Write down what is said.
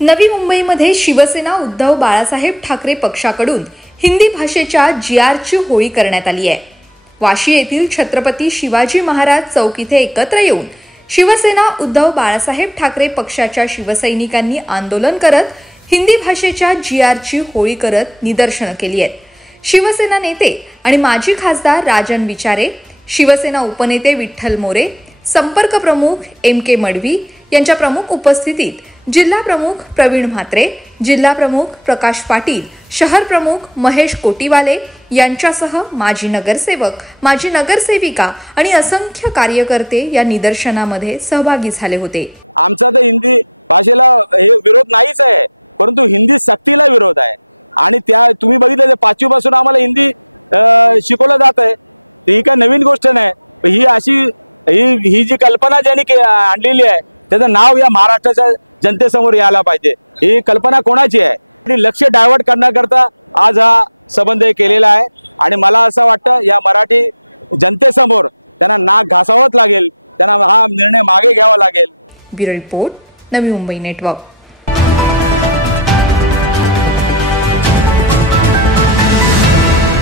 नवी मुंबईमध्ये शिवसेना उद्धव बाळासाहेब ठाकरे पक्षाकडून हिंदी भाषेच्या जीआरची होळी करण्यात आली आहे। वाशी येथील छत्रपती शिवाजी महाराज चौक इथे एकत्र येऊन शिवसेना उद्धव बाळासाहेब ठाकरे पक्षाच्या शिवसैनिकांनी आंदोलन करत हिंदी भाषेच्या जीआरची होळी करत निदर्शनं केली आहेत। शिवसेना नेते आणि माजी खासदार राजन विचारे, शिवसेना उपनेते विठ्ठल मोरे, संपर्क प्रमुख MK मडवी यांच्या प्रमुख उपस्थितीत जिल्हा प्रमुख प्रवीण म्हात्रे, जिल्हा प्रमुख प्रकाश पाटील, शहर प्रमुख महेश कोटीवाले यांच्यासह माजी नगरसेवक, माजी नगरसेविका आणि असंख्य कार्यकर्ते या निदर्शनामध्ये सहभागी झाले होते। आमचा तर हिंदी भाषेला हे विरोध नाहीच आहे, परंतु हिंदी सक्तीला विरोध आहे। आणि त्या तुम्ही बघितलं तर 5वी पासून आम्हाला हिंदी शिकवलं जात आहे। ही काय नवीन गोष्ट नाही। ही अशी ही जी कल्पना ज्यांनी आणलेली आहे त्याचं नाव या महाराष्ट्राच्या जनतेसमोर यायला पाहिजे। ही कल्पना कोणाची आहे आणि लक्ष डायव्हर्ट करण्याकरता आज हा संबंध केलेला आहे। आणि मला असं वाटतं या मराठी जनतेसमोर त्यांना नाक घासावंच लागेल, त्यांना हा निर्णय मागे घ्यावा लागेल। Bureau report, Navi Mumbai network.